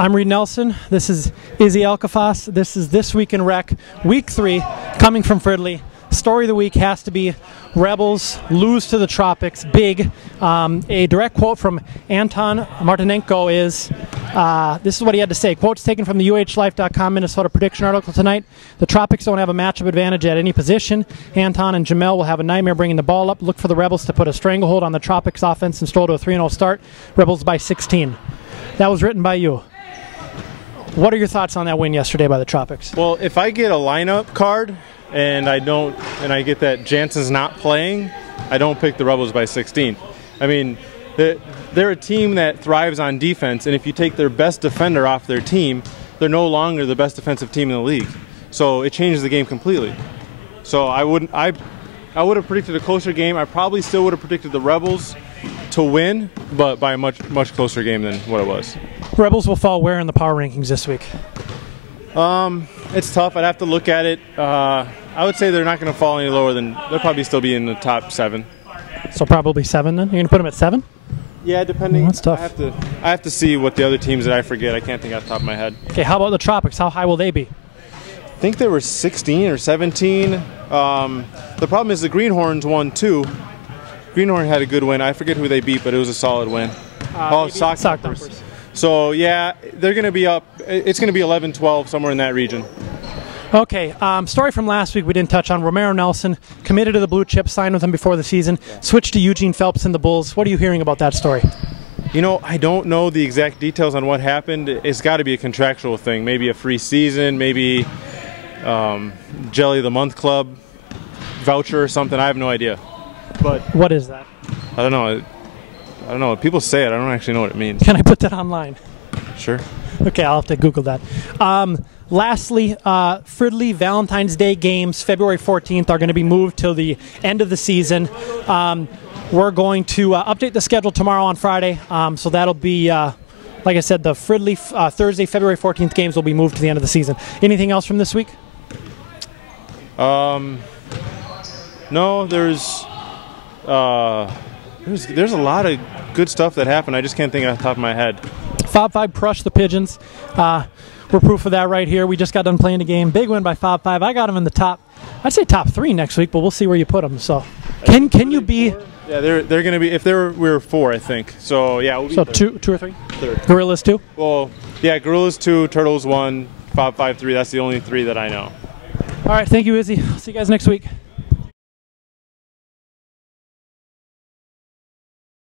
I'm Reid Nelson. This is Izzy Elkaffas. This is This Week in Rec, Week 3, coming from Fridley. Story of the week has to be Rebels lose to the Tropics. Big. A direct quote from Anton Martinenko is, this is what he had to say. Quotes taken from the UHLife.com Minnesota prediction article tonight. The Tropics don't have a matchup advantage at any position. Anton and Jamel will have a nightmare bringing the ball up. Look for the Rebels to put a stranglehold on the Tropics offense and stroll to a 3-0 start. Rebels by 16. That was written by you. What are your thoughts on that win yesterday by the Tropics? Well, if I get a lineup card and I get that Jansen's not playing, I don't pick the Rebels by 16. I mean, they're a team that thrives on defense, and if you take their best defender off their team, they're no longer the best defensive team in the league. So it changes the game completely. So I would have predicted a closer game. I probably still would have predicted the Rebels to win, but by a much closer game than what it was. Rebels will fall where in the power rankings this week? It's tough. I'd have to look at it. I would say they're not going to fall any lower than, they'll probably still be in the top 7. So probably 7 then? You're going to put them at 7? Yeah, depending. That's tough. I have to see what the other teams that I forget. I can't think off the top of my head. Okay, how about the Tropics? How high will they be? I think they were 16 or 17. The problem is the Greenhorns won too. Greenhorn had a good win. I forget who they beat, but it was a solid win. Sock Thumpers. So yeah, they're going to be up. It's going to be 11-12, somewhere in that region. Okay, story from last week we didn't touch on. Romero Nelson, committed to the Blue Chips, signed with them before the season, switched to Eugene Phelps and the Bulls. What are you hearing about that story? You know, I don't know the exact details on what happened. It's got to be a contractual thing. Maybe a free season, maybe Jelly of the Month Club voucher or something. I have no idea. But what is that? I don't know. I don't know. People say it. I don't actually know what it means. Can I put that online? Sure. Okay, I'll have to Google that. Lastly, Fridley Valentine's Day games, February 14th, are going to be moved till the end of the season. We're going to update the schedule tomorrow on Friday, so that'll be, like I said, the Fridley Thursday, February 14th games will be moved to the end of the season. Anything else from this week? No, there's a lot of good stuff that happened. I just can't think off the top of my head. Fob 5 crushed the Pigeons. We're proof of that right here. We just got done playing a game. Big win by Fob 5. I got them in the top. I'd say top 3 next week, but we'll see where you put them. So, can you be? Yeah, they're going to be. If we're 4, I think. So yeah, we'll be so third. two or 3. Third. Gorillas 2. Well, yeah, Gorillas 2, Turtles 1, Fob 5 3. That's the only 3 that I know. All right, thank you, Izzy. See you guys next week.